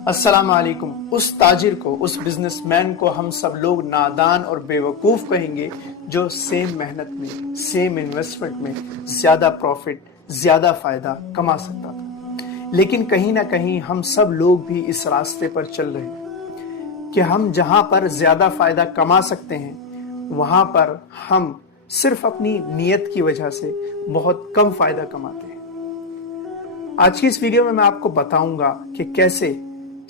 अस्सलाम वालेकुम। उस ताजिर को, उस बिजनेसमैन को हम सब लोग नादान और बेवकूफ़ कहेंगे जो सेम मेहनत में, सेम इन्वेस्टमेंट में ज़्यादा प्रॉफिट, ज़्यादा फ़ायदा कमा सकता था। लेकिन कहीं ना कहीं हम सब लोग भी इस रास्ते पर चल रहे हैं कि हम जहाँ पर ज़्यादा फ़ायदा कमा सकते हैं वहाँ पर हम सिर्फ अपनी नीयत की वजह से बहुत कम फ़ायदा कमाते हैं। आज की इस वीडियो में मैं आपको बताऊंगा कि कैसे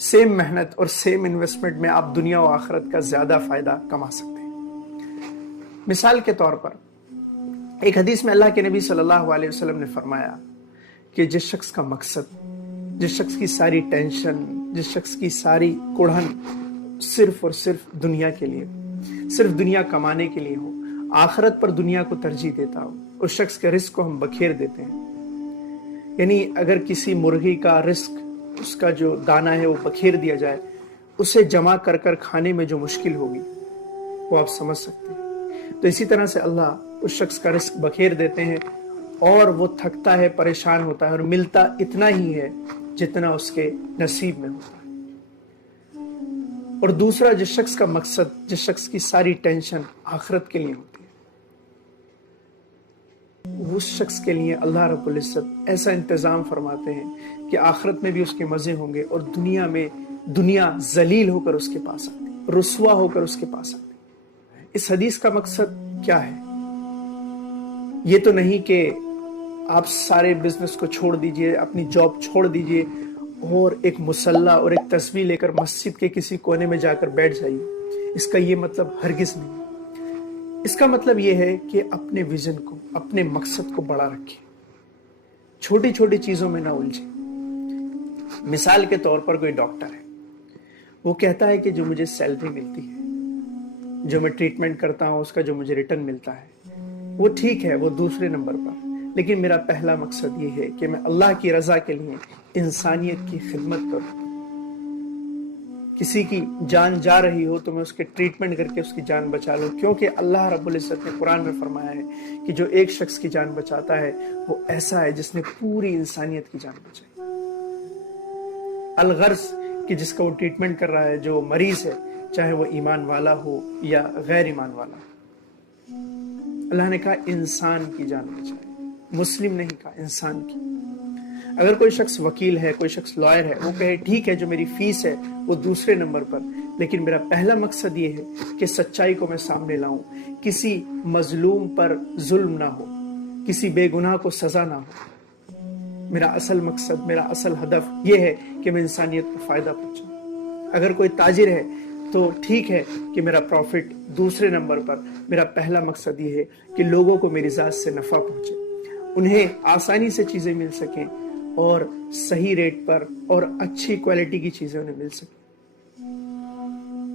सेम मेहनत और सेम इन्वेस्टमेंट में आप दुनिया और आखिरत का ज्यादा फायदा कमा सकते हैं। मिसाल के तौर पर एक हदीस में अल्लाह के नबी सल्लल्लाहु अलैहि वसल्लम ने फरमाया कि जिस शख्स का मकसद, जिस शख्स की सारी टेंशन, जिस शख्स की सारी कुढ़न सिर्फ और सिर्फ दुनिया के लिए, सिर्फ दुनिया कमाने के लिए हो, आखिरत पर दुनिया को तरजीह देता हो, उस शख्स के रिस्क को हम बखेर देते हैं। यानी अगर किसी मुर्गी का रिस्क, उसका जो दाना है वो बखेर दिया जाए, उसे जमा कर कर खाने में जो मुश्किल होगी वो आप समझ सकते हैं। तो इसी तरह से अल्लाह उस शख्स का रिस्क बखेर देते हैं और वो थकता है, परेशान होता है और मिलता इतना ही है जितना उसके नसीब में होता है। और दूसरा, जिस शख्स का मकसद, जिस शख्स की सारी टेंशन आखिरत के लिए होती है, उस शख्स के लिए अल्लाह रब्बुल इज्जत ऐसा इंतजाम फरमाते हैं कि आखिरत में भी उसके मजे होंगे और दुनिया में दुनिया जलील होकर उसके पास आती, रुस्वा होकर उसके पास आती। इस हदीस का मकसद क्या है? ये तो नहीं कि आप सारे बिजनेस को छोड़ दीजिए, अपनी जॉब छोड़ दीजिए और एक मुसल्ला और एक तस्बीह लेकर मस्जिद के किसी कोने में जाकर बैठ जाइए। इसका ये मतलब हरगिज नहीं। इसका मतलब यह है कि अपने विजन को, अपने मकसद को बड़ा रखें, छोटी छोटी चीजों में ना उलझे। मिसाल के तौर पर कोई डॉक्टर है, वो कहता है कि जो मुझे सैलरी मिलती है, जो मैं ट्रीटमेंट करता हूं, उसका जो मुझे रिटर्न मिलता है वो ठीक है, वो दूसरे नंबर पर, लेकिन मेरा पहला मकसद ये है कि मैं अल्लाह की रजा के लिए इंसानियत की खिदमत करूं। किसी की जान जा रही हो तो मैं उसके ट्रीटमेंट करके उसकी जान बचा लूं, क्योंकि अल्लाह रब्बुल इज्जत ने कुरान में फरमाया है कि जो एक शख्स की जान बचाता है वो ऐसा है जिसने पूरी इंसानियत की जान बचाई। अलगर्ज कि जिसका वो ट्रीटमेंट कर रहा है, जो मरीज है, चाहे वो ईमान वाला हो या गैर ईमान वाला हो, अल्लाह ने कहा इंसान की जान बचाए, मुस्लिम नहीं कहा, इंसान की। अगर कोई शख्स वकील है, कोई शख्स लॉयर है, वो कहे ठीक है जो मेरी फीस है वो दूसरे नंबर पर, लेकिन मेरा पहला मकसद ये है कि सच्चाई को मैं सामने लाऊं, किसी मजलूम पर जुल्म ना हो, किसी बेगुनाह को सजा ना हो। मेरा असल मकसद, मेरा असल हदफ ये है कि मैं इंसानियत को फायदा पहुंचाऊं। अगर कोई ताजिर है तो ठीक है कि मेरा प्रॉफिट दूसरे नंबर पर, मेरा पहला मकसद ये है कि लोगों को मेरी जात से नफा पहुंचे, उन्हें आसानी से चीजें मिल सकें और सही रेट पर और अच्छी क्वालिटी की चीजें उन्हें मिल सके।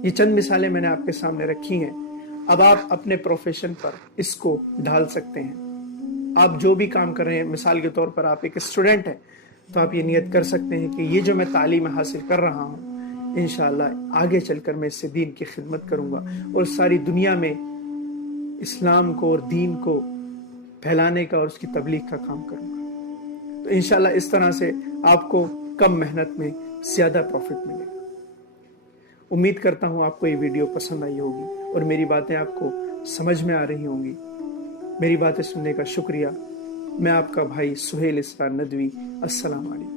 ये चंद मिसालें मैंने आपके सामने रखी हैं। अब आप अपने प्रोफेशन पर इसको ढाल सकते हैं। आप जो भी काम कर रहे हैं, मिसाल के तौर पर आप एक स्टूडेंट हैं तो आप ये नियत कर सकते हैं कि ये जो मैं तालीम हासिल कर रहा हूँ, इंशाअल्लाह आगे चलकर मैं इससे दीन की खिदमत करूंगा और सारी दुनिया में इस्लाम को और दीन को फैलाने का और उसकी तबलीग का काम करूंगा। तो इंशाल्लाह इस तरह से आपको कम मेहनत में ज्यादा प्रॉफिट मिलेगा। उम्मीद करता हूं आपको ये वीडियो पसंद आई होगी और मेरी बातें आपको समझ में आ रही होंगी। मेरी बातें सुनने का शुक्रिया। मैं आपका भाई सुहेल इसरार नदवी। अस्सलाम वालेकुम।